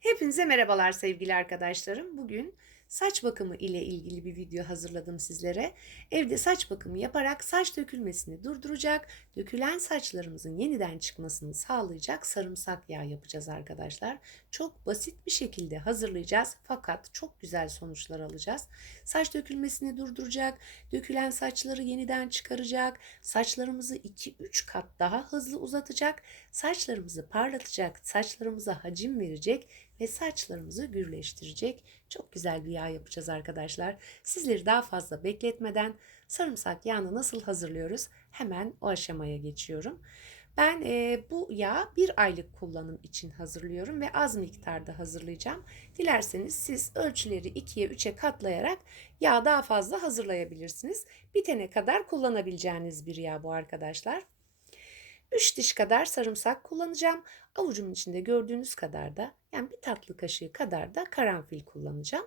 Hepinize merhabalar sevgili arkadaşlarım. Bugün saç bakımı ile ilgili bir video hazırladım sizlere. Evde saç bakımı yaparak saç dökülmesini durduracak, dökülen saçlarımızın yeniden çıkmasını sağlayacak sarımsak yağı yapacağız arkadaşlar. Çok basit bir şekilde hazırlayacağız fakat çok güzel sonuçlar alacağız. Saç dökülmesini durduracak, dökülen saçları yeniden çıkaracak, saçlarımızı 2-3 kat daha hızlı uzatacak, saçlarımızı parlatacak, saçlarımıza hacim verecek ve saçlarımızı gürleştirecek çok güzel bir yağ yapacağız arkadaşlar. Sizleri daha fazla bekletmeden sarımsak yağını nasıl hazırlıyoruz hemen o aşamaya geçiyorum. Ben e, bu yağı bir aylık kullanım için hazırlıyorum ve az miktarda hazırlayacağım. Dilerseniz siz ölçüleri 2'ye 3'e katlayarak yağ daha fazla hazırlayabilirsiniz. Bitene kadar kullanabileceğiniz bir yağ bu arkadaşlar. 3 diş kadar sarımsak kullanacağım. Avucumun içinde gördüğünüz kadar da yani bir tatlı kaşığı kadar da karanfil kullanacağım.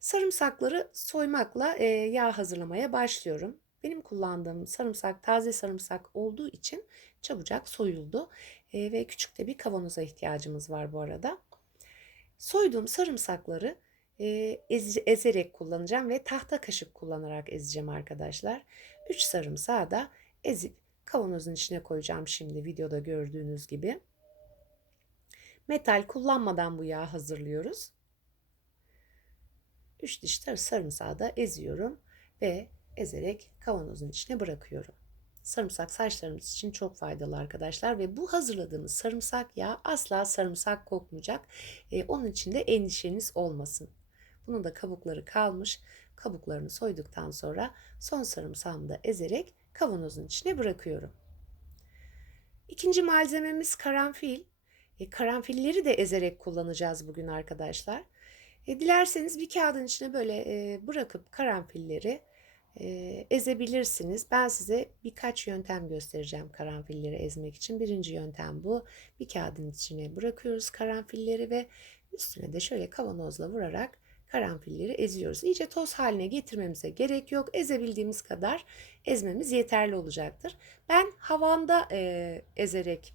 Sarımsakları soymakla e, yağ hazırlamaya başlıyorum. Benim kullandığım sarımsak taze sarımsak olduğu için çabucak soyuldu e, ve küçük de bir kavanoza ihtiyacımız var bu arada. Soyduğum sarımsakları e, ez, ezerek kullanacağım ve tahta kaşık kullanarak ezeceğim arkadaşlar. 3 sarımsağı da ezip kavanozun içine koyacağım şimdi videoda gördüğünüz gibi. Metal kullanmadan bu yağı hazırlıyoruz. 3 diş sarımsağı da eziyorum ve ezerek kavanozun içine bırakıyorum. Sarımsak saçlarımız için çok faydalı arkadaşlar ve bu hazırladığımız sarımsak yağı asla sarımsak kokmayacak. Ee, onun için de endişeniz olmasın. Bunun da kabukları kalmış. Kabuklarını soyduktan sonra son sarımsağımı da ezerek kavanozun içine bırakıyorum. İkinci malzememiz karanfil. E, karanfilleri de ezerek kullanacağız bugün arkadaşlar. E, dilerseniz bir kağıdın içine böyle e, bırakıp karanfilleri e, ezebilirsiniz. Ben size birkaç yöntem göstereceğim karanfilleri ezmek için. Birinci yöntem bu. Bir kağıdın içine bırakıyoruz karanfilleri ve üstüne de şöyle kavanozla vurarak karanfilleri eziyoruz. İyice toz haline getirmemize gerek yok. Ezebildiğimiz kadar ezmemiz yeterli olacaktır. Ben havanda e, ezerek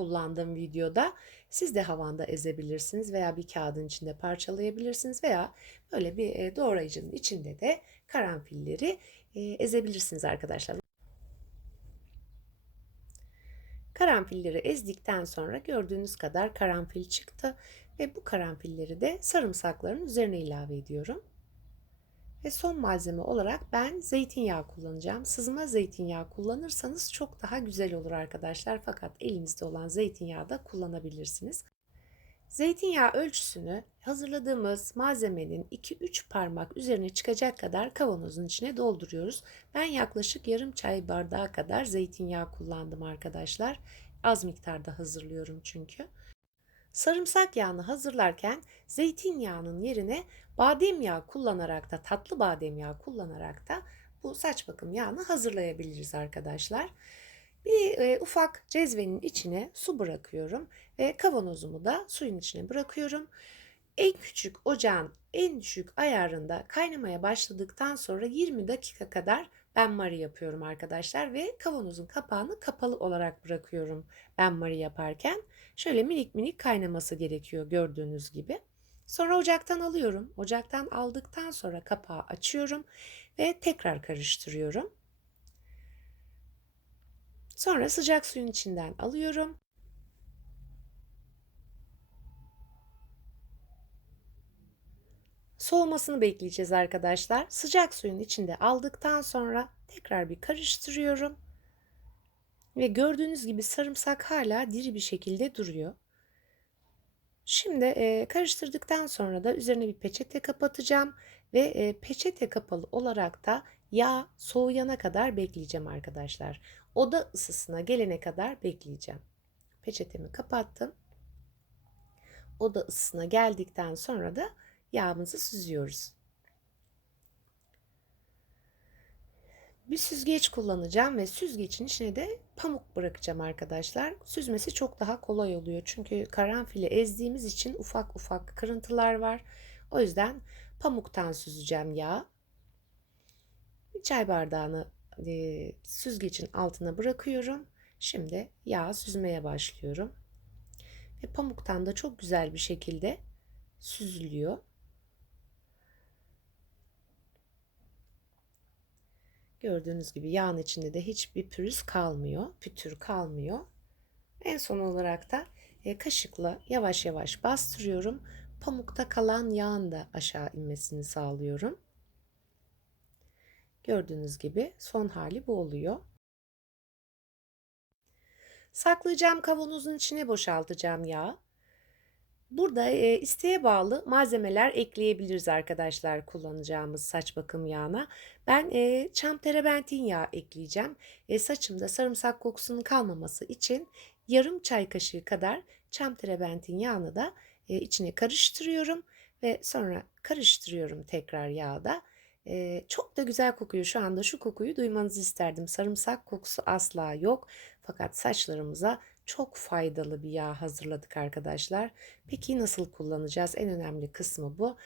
kullandığım videoda siz de havanda ezebilirsiniz veya bir kağıdın içinde parçalayabilirsiniz veya böyle bir e, doğrayıcının içinde de karanfilleri e, ezebilirsiniz arkadaşlar. Karanfilleri ezdikten sonra gördüğünüz kadar karanfil çıktı ve bu karanfilleri de sarımsakların üzerine ilave ediyorum. Ve son malzeme olarak ben zeytinyağı kullanacağım. Sızma zeytinyağı kullanırsanız çok daha güzel olur arkadaşlar. Fakat elinizde olan zeytinyağı da kullanabilirsiniz. Zeytinyağı ölçüsünü hazırladığımız malzemenin 2-3 parmak üzerine çıkacak kadar kavanozun içine dolduruyoruz. Ben yaklaşık yarım çay bardağı kadar zeytinyağı kullandım arkadaşlar. Az miktarda hazırlıyorum çünkü. Sarımsak yağını hazırlarken zeytinyağının yerine badem yağı kullanarak da tatlı badem yağı kullanarak da bu saç bakım yağını hazırlayabiliriz arkadaşlar. Bir e, ufak cezvenin içine su bırakıyorum ve kavanozumu da suyun içine bırakıyorum. En küçük ocağın en düşük ayarında kaynamaya başladıktan sonra 20 dakika kadar ben mari yapıyorum arkadaşlar ve kavanozun kapağını kapalı olarak bırakıyorum ben mari yaparken. Şöyle minik minik kaynaması gerekiyor gördüğünüz gibi. Sonra ocaktan alıyorum. Ocaktan aldıktan sonra kapağı açıyorum ve tekrar karıştırıyorum. Sonra sıcak suyun içinden alıyorum. Soğumasını bekleyeceğiz arkadaşlar. Sıcak suyun içinde aldıktan sonra tekrar bir karıştırıyorum. Ve gördüğünüz gibi sarımsak hala diri bir şekilde duruyor. Şimdi e, karıştırdıktan sonra da üzerine bir peçete kapatacağım ve e, peçete kapalı olarak da yağ soğuyana kadar bekleyeceğim arkadaşlar. Oda ısısına gelene kadar bekleyeceğim. Peçetemi kapattım. Oda ısısına geldikten sonra da yağımızı süzüyoruz. Bir süzgeç kullanacağım ve süzgecin içine de pamuk bırakacağım arkadaşlar. Süzmesi çok daha kolay oluyor. Çünkü karanfili ezdiğimiz için ufak ufak kırıntılar var. O yüzden pamuktan süzeceğim yağ. Bir çay bardağını e, süzgecin altına bırakıyorum. Şimdi yağ süzmeye başlıyorum. Ve pamuktan da çok güzel bir şekilde süzülüyor. Gördüğünüz gibi yağın içinde de hiçbir pürüz kalmıyor, pütür kalmıyor. En son olarak da e, kaşıkla yavaş yavaş bastırıyorum. Pamukta kalan yağın da aşağı inmesini sağlıyorum. Gördüğünüz gibi son hali bu oluyor. Saklayacağım kavanozun içine boşaltacağım yağı. Burada e, isteğe bağlı malzemeler ekleyebiliriz arkadaşlar kullanacağımız saç bakım yağına. Ben e, çam terebentin yağı ekleyeceğim. E, saçımda sarımsak kokusunun kalmaması için yarım çay kaşığı kadar çam terebentin yağını da e, içine karıştırıyorum ve sonra karıştırıyorum tekrar yağda. E, çok da güzel kokuyor. Şu anda şu kokuyu duymanızı isterdim. Sarımsak kokusu asla yok. Fakat saçlarımıza çok faydalı bir yağ hazırladık arkadaşlar. Peki nasıl kullanacağız? En önemli kısmı bu.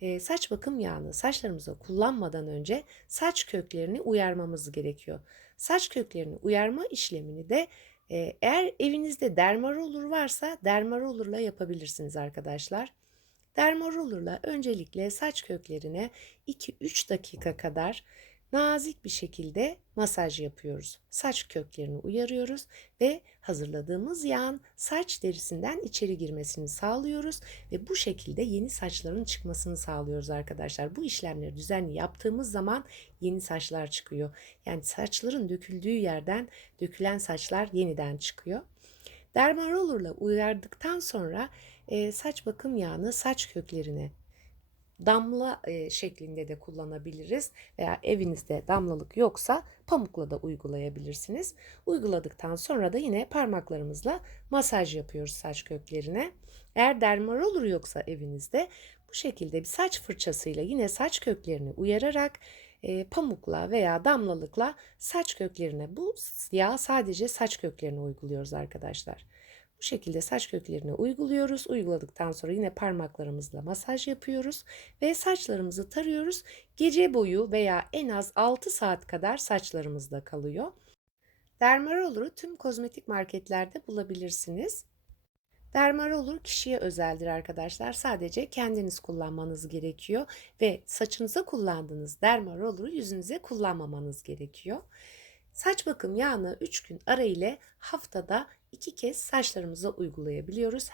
E, saç bakım yağını saçlarımıza kullanmadan önce saç köklerini uyarmamız gerekiyor. Saç köklerini uyarma işlemini de e, eğer evinizde dermarolur varsa dermarolurla yapabilirsiniz arkadaşlar. Dermarolurla öncelikle saç köklerine 2-3 dakika kadar nazik bir şekilde masaj yapıyoruz. Saç köklerini uyarıyoruz ve hazırladığımız yağın saç derisinden içeri girmesini sağlıyoruz ve bu şekilde yeni saçların çıkmasını sağlıyoruz arkadaşlar. Bu işlemleri düzenli yaptığımız zaman yeni saçlar çıkıyor. Yani saçların döküldüğü yerden dökülen saçlar yeniden çıkıyor. Dermarolurla uyardıktan sonra e, saç bakım yağını saç köklerine damla şeklinde de kullanabiliriz veya evinizde damlalık yoksa pamukla da uygulayabilirsiniz. Uyguladıktan sonra da yine parmaklarımızla masaj yapıyoruz saç köklerine. Eğer dermarolur yoksa evinizde bu şekilde bir saç fırçasıyla yine saç köklerini uyararak e, pamukla veya damlalıkla saç köklerine bu yağ sadece saç köklerine uyguluyoruz arkadaşlar. Bu şekilde saç köklerine uyguluyoruz. Uyguladıktan sonra yine parmaklarımızla masaj yapıyoruz ve saçlarımızı tarıyoruz. Gece boyu veya en az 6 saat kadar saçlarımızda kalıyor. Dermarolur'u tüm kozmetik marketlerde bulabilirsiniz. Dermarolur kişiye özeldir arkadaşlar. Sadece kendiniz kullanmanız gerekiyor ve saçınıza kullandığınız dermaroluru yüzünüze kullanmamanız gerekiyor. Saç bakım yağını 3 gün ara ile haftada 2 kez saçlarımıza uygulayabiliyoruz.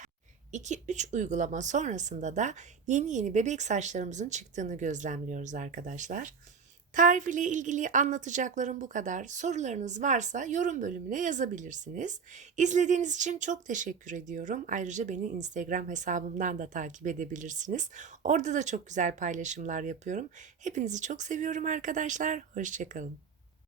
2-3 uygulama sonrasında da yeni yeni bebek saçlarımızın çıktığını gözlemliyoruz arkadaşlar. Tarif ile ilgili anlatacaklarım bu kadar. Sorularınız varsa yorum bölümüne yazabilirsiniz. İzlediğiniz için çok teşekkür ediyorum. Ayrıca beni Instagram hesabımdan da takip edebilirsiniz. Orada da çok güzel paylaşımlar yapıyorum. Hepinizi çok seviyorum arkadaşlar. Hoşçakalın.